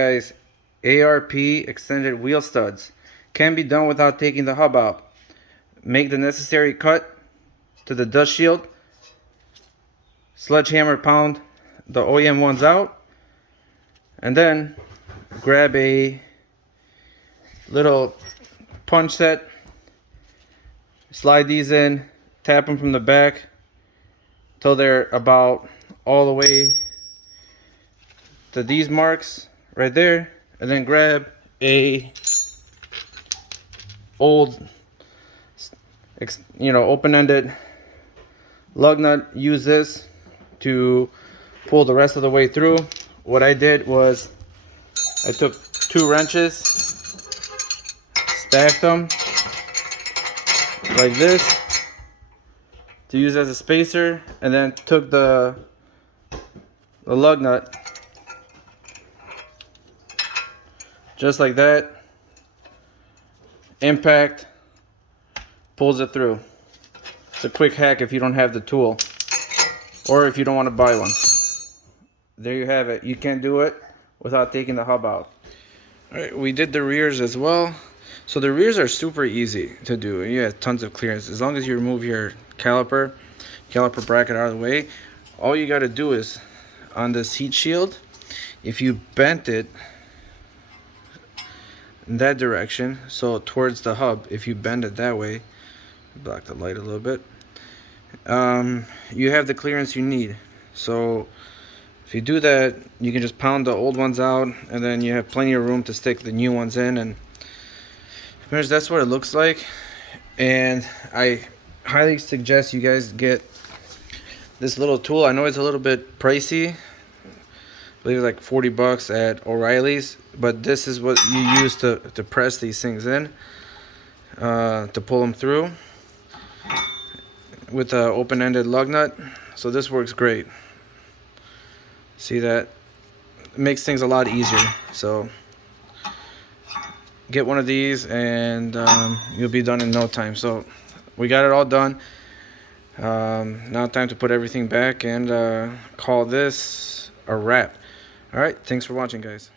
guys, ARP extended wheel studs can be done without taking the hub out. Make the necessary cut to the dust shield, sledgehammer pound the OEM ones out, and then grab a little punch set, slide these in, tap them from the back till they're about all the way to these marks right there, and then grab a old, open-ended lug nut. Use this to pull the rest of the way through. What I did was I took 2 wrenches, stacked them like this to use as a spacer, and then took the lug nut just like that. Impact pulls it through. It's a quick hack if you don't have the tool, or if you don't want to buy one. There you have it. You can do it without taking the hub out. Alright, we did the rears as well. So the rears are super easy to do. You have tons of clearance. As long as you remove your caliper bracket out of the way, all you got to do is on this heat shield, if you bent it in that direction, so towards the hub, if you bend it that way, block the light a little bit, you have the clearance you need. So if you do that, you can just pound the old ones out, and then you have plenty of room to stick the new ones in. And that's what it looks like. And I highly suggest you guys get this little tool. I know it's a little bit pricey, I believe it's like 40 bucks at O'Reilly's, but this is what you use to press these things in, to pull them through with an open-ended lug nut. So this works great. See that? It makes things a lot easier. So get one of these and you'll be done in no time. So we got it all done. Now time to put everything back and call this a wrap. Alright, thanks for watching, guys.